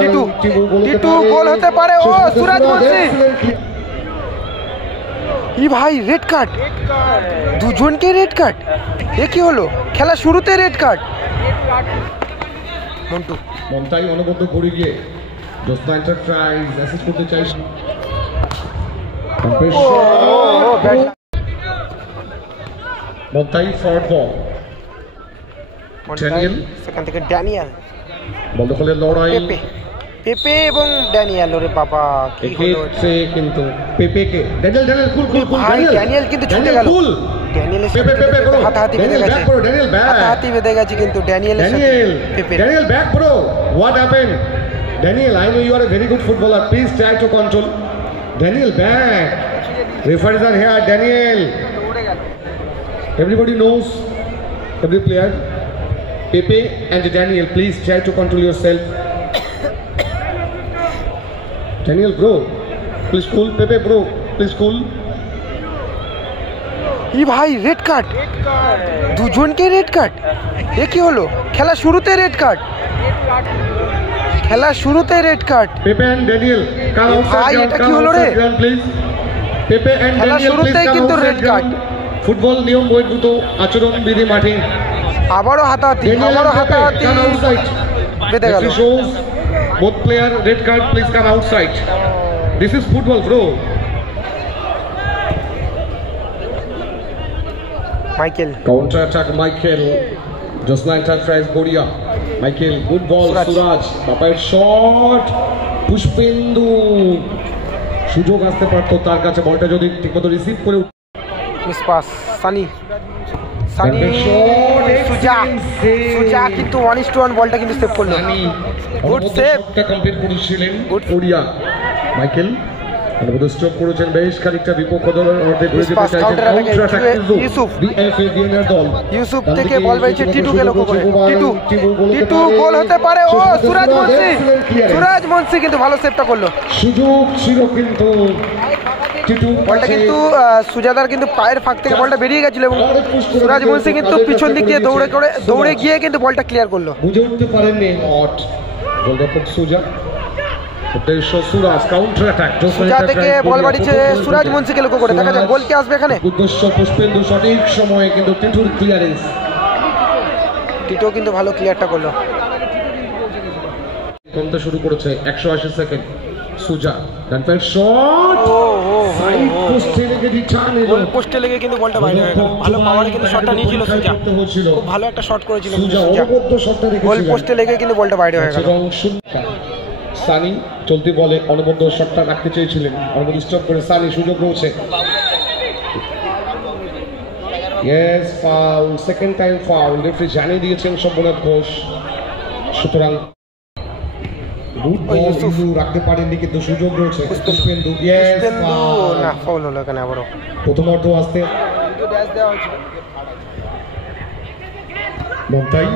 টিটু টিটু গোল হতে পারে। ও সুরাজ মুন্সি, ই ভাই রেড কার্ড, দুজনকে রেড কার্ড। এ কি হলো? খেলা শুরুতে রেড কার্ড। মন্টু মন্টাই অনবদ্য করে গিয়ে জোসনা এন্টারপ্রাইজ অ্যাসিস্ট করতে চাইছে। মন্টাই ফরওয়ার্ড বল, ড্যানিয়েল সেখান থেকে ড্যানিয়েল বল দখলের লড়াই, পেপে এবং ড্যানিয়েল। ওরে বাবা কি হলো কিন্তু পেপেকে ড্যানিয়েল কুল ভাই, ড্যানিয়েল কিন্তু ছুটে গেল। ড্যানিয়েলের সাথে হাতাহাতি বেঁধে গেছে, হাতাহাতি বেঁধে গেছে কিন্তু ড্যানিয়েলের সাথে পেপে। Daniel back bro, what happened? Daniel, I know you are a very good footballer. Please try to control. Daniel back. Referees are here. Daniel. Everybody knows. Every player. Pepe and Daniel, please try to control yourself. Daniel, bro, please cool. Pepe, bro, please cool. ই ভাই red card, দুজনকে red card. এ কি হলো? খেলা শুরুতে red card, খেলা শুরুতে red card. Pepe and Daniel come outside ground, এটা কি হলো রে? প্লিজ পেপে এন্ড ড্যানিয়েল শুরুতেই কিন্তু রেড কার্ড। ফুটবল নিয়ম বহির্ভূত আচরণ বিধি মাঠে আবারও হাতাহাতি, বেঁধে গেল। both player red card, please come outside. This is football, bro. Michael counter attack, Michael. Josna Enterprise Boria, Michael, good ball. Suraj বাপায়ের শট, পুষ্পেন্দু সুযোগ আসতে পারতো তার কাছে, বলটা যদি ঠিকমতো রিসিভ করে। মিস পাস, সানি সুজা কিন্তু 1-1 বলটা কিন্তু সেভ করলো। গুড সেভ, কমপ্লিট করেছিলেন কোরিয়া। মাইকেল অনুবদ স্টপ করেছেন, বেশ খানিকটা বিপক্ষ দলের মধ্যে ঘুরে যেতে চাইছেন। কাউন্টার অ্যাটাক ইউসুফ, বিএফএ ভিয়েনার দল। ইউসুফ থেকে বল বেরিয়েছে টিটুকে লক্ষ্য করে। টিটু গোল হতে পারে। ও সুরাজ মুন্সি কিন্তু ভালো সেভটা করলো। সুযোগ ছিল কিন্তু বলটা কিন্তু সুজাদার কিন্তু পায়ের ফাঁক থেকে বলটা বেরিয়ে গেছিল এবং সুরাজ মুন্সি কিন্তু পিছন দিক দিয়ে দৌড়ে গিয়ে কিন্তু বলটা ক্লিয়ার করলো। বুঝে উঠতে পারেননি গোলরক্ষক সুজা। সুরাজ কাউন্টার অ্যাটাক, সুজা থেকে বল বাড়িছে সুরাজ মুন্সিকে লক্ষ্য করে। দেখা যাক গোল কি আসবে এখানে। উদ্দেশ্য পুষ্পেন্দু সঠিক সময়ে কিন্তু টিটুর ক্লিয়ারেন্স। টিটো কিন্তু ভালো ক্লিয়ারটা করলো। কমতে শুরু করেছে 180 সেকেন্ড। সুজা ডানফাইড শট, সাইড পোস্টে লেগে রিটার্ন এলো। গোল পোস্টে লেগে কিন্তু বলটা বাইরে হয়ে গেল। ভালো পাওয়ারে কিন্তু শটটা নিয়েছিল সুজা, খুব ভালো একটা শট করেছিল সুজা। অবদ্ধ শটটা রেখেছিল, গোল পোস্টে লেগে কিন্তু বলটা বাইরে হয়ে গেল। এবং সানি চলতি বলে অনবদ্য শটটা রাখতে চেয়েছিলেন, অনবদ্য স্টপ করে সানি সুযোগ রয়েছে। Yes, foul, second time foul, referee জানিয়ে দিয়েছেন শম্ভুনাথ ঘোষ। সুতরাং রাখতে পারেননি কিন্তু সুযোগ রয়েছে পুষ্পেন্দু। না, ফাউল হলো এখানে আবারও। প্রথমার্ধ আসতে মন্টাই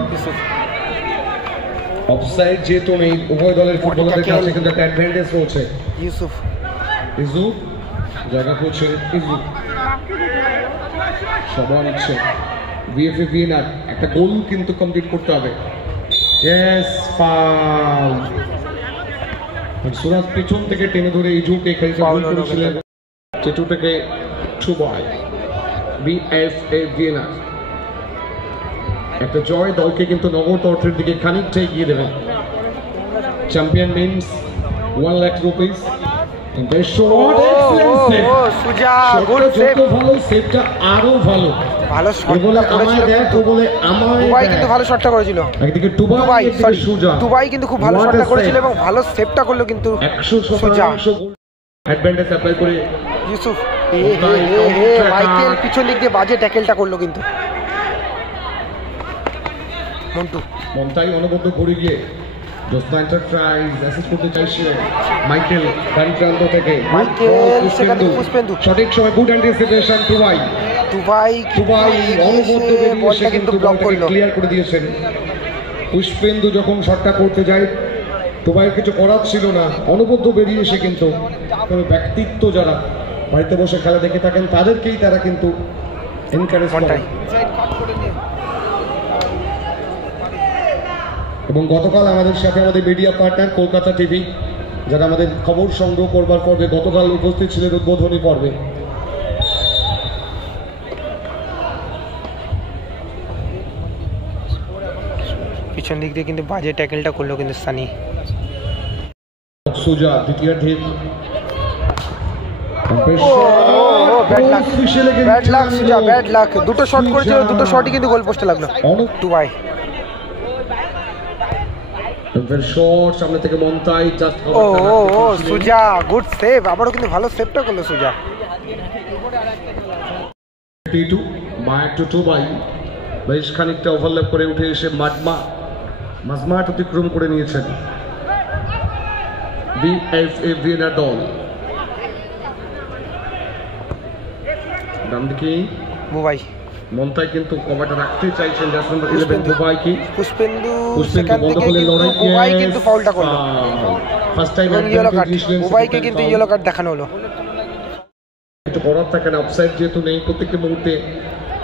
অফসাইড যেহেতু নেই, উভয় দলের ফুটবলারদের কাছে কিন্তু একটা অ্যাডভান্টেজ রয়েছে। ইজু জায়গা করছে, ইজু সবার ইচ্ছে বিএফএ ভিয়েনার একটা গোল কিন্তু কমপ্লিট করতে হবে। Yes, foul. সুরাজ পেছন থেকে টেনে ধরে ইজুকে খেলতে গোল করেছিলেন। টিটু থেকে টুবাই, বিএফএ ভিয়েনার একটা জয় দলকে কিন্তু নগদ অর্থের দিকে খানিকটা এগিয়ে দেবেন। Champion means 1 lakh rupees. ভালো সেভটা, আরো ভালো দুবাই কিন্তু খুব ভালো শটটা করেছিল এবং ভালো সেভটা করলো কিন্তু অ্যাডভান্টেজ অ্যাপ্লাই করে ইউসুফ। মাইকেল পিছন দিক দিয়ে বাজে ট্যাকেলটা করলো কিন্তু মন্টু। মন্টাই অনবদ্য করে গিয়ে জোসনা এন্টারপ্রাইজ অ্যাসিস্ট করতে চাইছিলেন। মাইকেল ডান প্রান্ত থেকে, পুষ্পেন্দু সঠিক সময় গুড অ্যান্টিসিপেশন। দুবাই অনবদ্য বলটা কিন্তু ব্লক করলো, ক্লিয়ার করে দিয়েছেন। পুষ্পেন্দু যখন শটটা করতে যায় দুবাইয়ের কিছু করার ছিল না, অনবদ্য বেরিয়ে এসে কিন্তু ব্যক্তিত্ব যারা বাড়িতে বসে খেলা দেখে থাকেন তাদেরকেই তারা কিন্তু এনকারেজ করে। এবং গতকাল আমাদের সাথে আমাদের মিডিয়া পার্টনার কলকাতা টিভি, যারা আমাদের খবর সংগ্রহ করবার পর্বে গতকাল উপস্থিত ছিলেন উদ্বোধনী পর্বে। পিছন দিক দিয়ে কিন্তু বাজে ট্যাকেলটা করলো কিন্তু সানি। সুজা দ্বিতীয়ার্ধে ব্যাড লাক, দুটো শট করেছিল, দুটো শটই কিন্তু গোল পোস্টে লাগলো। দুবাই শট সামনে থেকে মন্তাই, সুজা গুড সেভ, আবারও কিন্তু ভালো সেভটা করলো সুজা। টুবাই বেশ খানিকটা ওভারল্যাপ করে উঠে এসে মাজমাট অতিক্রম করে নিয়েছেন বিএফএ ভিয়েনা দল। ডান দিকে বুবাই, মন্তাই কিন্তু কভারটা রাখতে চাইছেন জাস্ট নাম্বার 11 বুবাইকে। পুষ্পেন্দু সেখান থেকে কিন্তু বুবাই কিন্তু ফাউলটা করলো। ফার্স্ট টাইম ইয়েলো কার্ড, বুবাইকে কিন্তু ইয়েলো কার্ড দেখানো হলো। একটু করার থাকে না, অফসাইড যেহেতু নেই, প্রত্যেকটি মুহূর্তে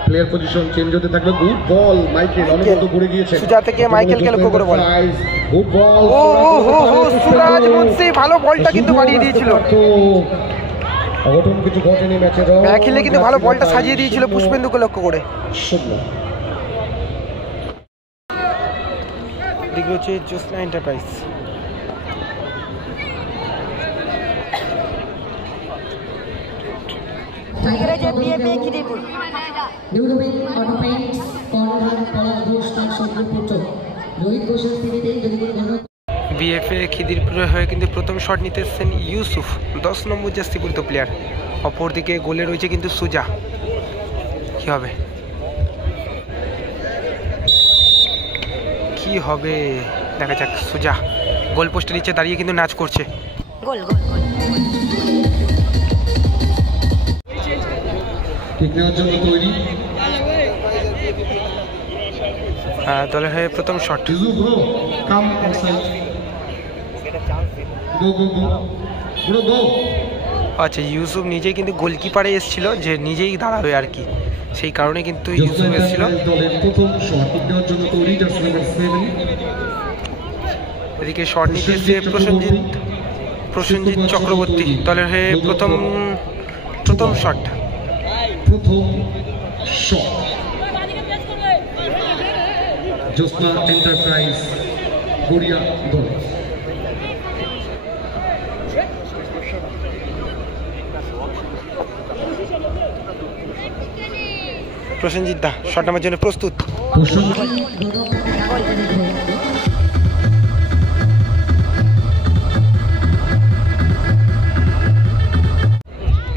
প্লেয়ার পজিশন চেঞ্জ হতে থাকবে। গুড বল মাইকেল, অনবরত ঘুরে গিয়েছে সুজা থেকে মাইকেলকে লক্ষ্য করে বল। গুড বল, সুরাজ মুন্সি ভালো বলটা কিন্তু বাড়িয়ে দিয়েছিল। অঘটন কিছু ঘটেনি ম্যাচের, ম্যাকিলে কিন্তু ভালো বলটা সাজিয়ে দিয়েছিল পুষ্পেন্দুকে লক্ষ্য করে। দিকে হচ্ছে জ্যোৎস্না এন্টারপ্রাইজ। বিএফএ খিদিরপুরের হয়ে কিন্তু প্রথম শট নিতে এসেছেন ইউসুফ, 10 নম্বর জার্সি পরিত প্লেয়ার। অপরদিকে গোলে রয়েছে কিন্তু সুজা। কি হবে কি হবে দেখা যাক। সুজা গোল পোস্টের নিচে দাঁড়িয়ে কিন্তু নাচ করছে। গোল গোল গোল দলের হয়ে প্রথম শট। আচ্ছা, ইউসুফ নিজেই কিন্তু গোলকিপারে এসেছিল, যে নিজেই দাঁড়াবে আর কি, সেই কারণে কিন্তু ইউসুফ এসেছিল। এদিকে শট নিতে এসে প্রসেনজিৎ চক্রবর্তী দলের হয়ে প্রথম শট। জ্যোৎস্না এন্টারপ্রাইজ গড়িয়া দল। প্রসেনজিৎ দা শট নামার জন্য প্রস্তুত।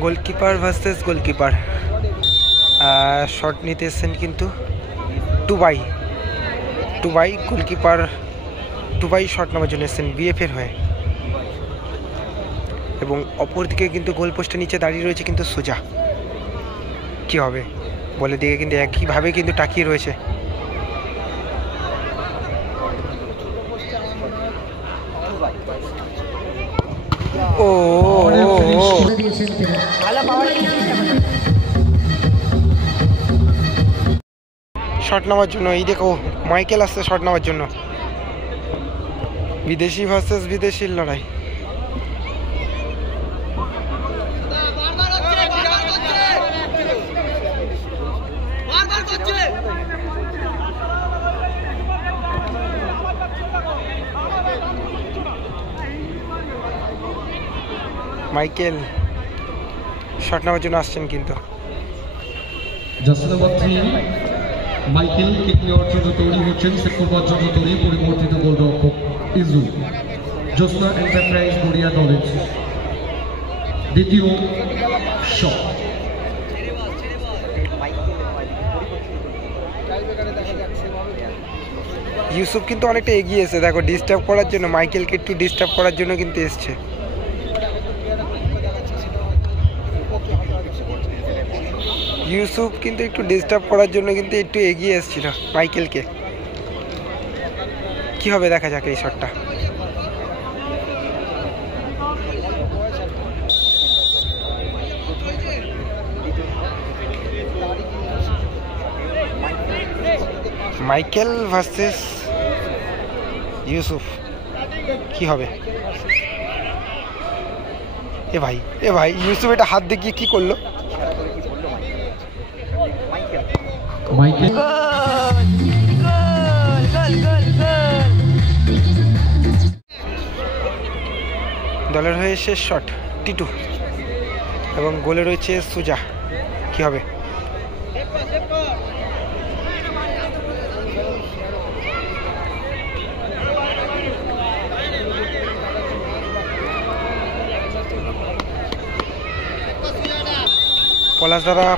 গোলকিপার ভার্সেস গোলকিপার, শট নিতে এসেছেন কিন্তু টুবাই গোলকিপার। টুবাই শট নামার জন্য এসেছেন বিএফের হয়ে, এবং অপরদিকে কিন্তু গোল পোস্টের নিচে দাঁড়িয়ে রয়েছে কিন্তু সুজা। কি হবে বলে দিকে কিন্তু একইভাবে কিন্তু তাকিয়ে রয়েছে। ও শট নেওয়ার জন্য, এই দেখো মাইকেল আসছে শট নেওয়ার জন্য। বিদেশি ভার্সেস বিদেশির লড়াই। মাইকেল শট নেওয়ার জন্য আসছেন কিন্তু। মাইকেল কিক নেওয়ার জন্য তৈরি হচ্ছেন, সেট করবার জন্য তৈরি পরিবর্তিত গোলরক্ষক ইজু। জ্যোৎস্না এন্টারপ্রাইজ গড়িয়া দলের দ্বিতীয় শট। ইউসুফ কিন্তু অনেকটা এগিয়ে এসে দেখো ডিস্টার্ব করার জন্য, মাইকেলকে একটু ডিস্টার্ব করার জন্য কিন্তু এসছে। ইউসুফ কিন্তু একটু ডিস্টার্ব করার জন্য কিন্তু একটু এগিয়ে এসেছিল মাইকেলকে। কি হবে দেখা যাক এই শটটা। মাইকেল ভার্সেস ইউসুফ কি হবে? এ ভাই ইউসুফ এটা হাত দেখিয়ে কি করলো? দলের হয়ে শেষ শট টিটু এবং গোলে রয়েছে সুজা। কি হবে?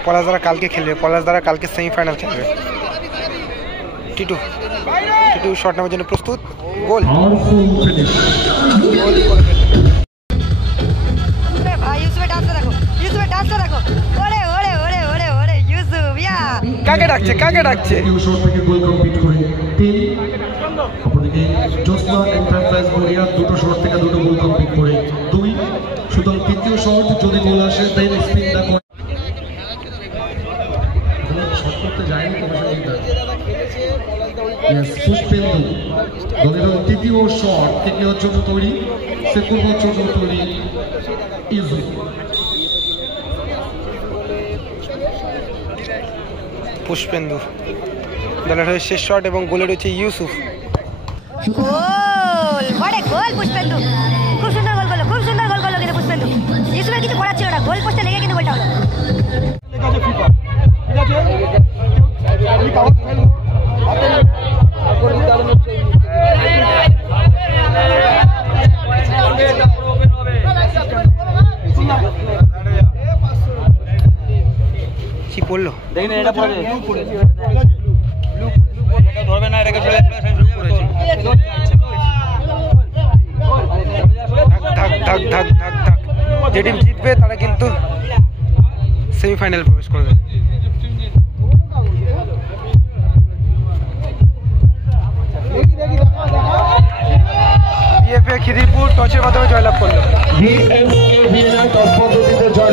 পলাশদারা কালকে খেলবে, পলাশদারা কালকে সেমিফাইনাল খেলবে। টিটু শট নেওয়ার জন্য প্রস্তুত, গোল। কাকে ডাকছে? দুটো শট থেকে দুটো গোল কমপ্লিট করে 2। সুতরাং তৃতীয় শট যদি গোল আসে দেন স্পিন না করে শট করতে যায়নি পুষ্পেন্দু দলের তৃতীয় শট থেকে জন্য তৈরি, সেকেন্ড জন্য তৈরি ইজি। পুষ্পেন্দু দলের হয়ে শেষ শট এবং গোলে রয়েছে ইউসুফ। গোল পুষ্পেন্দু, খুব সুন্দর গোল করলো কিন্তু পুষ্পেন্দু। ইউসুফের কিছু করার ছিল না, গোল পোস্টে লেগে কিন্তু গোলটা হলো। কি পড়লো? ধরবে না, এটাকে যে টিম জিতবে তারা কিন্তু সেমিফাইনাল প্রবেশ করবে। বিএফএ খিদিরপুর টসের মাধ্যমে জয়লাভ করলো।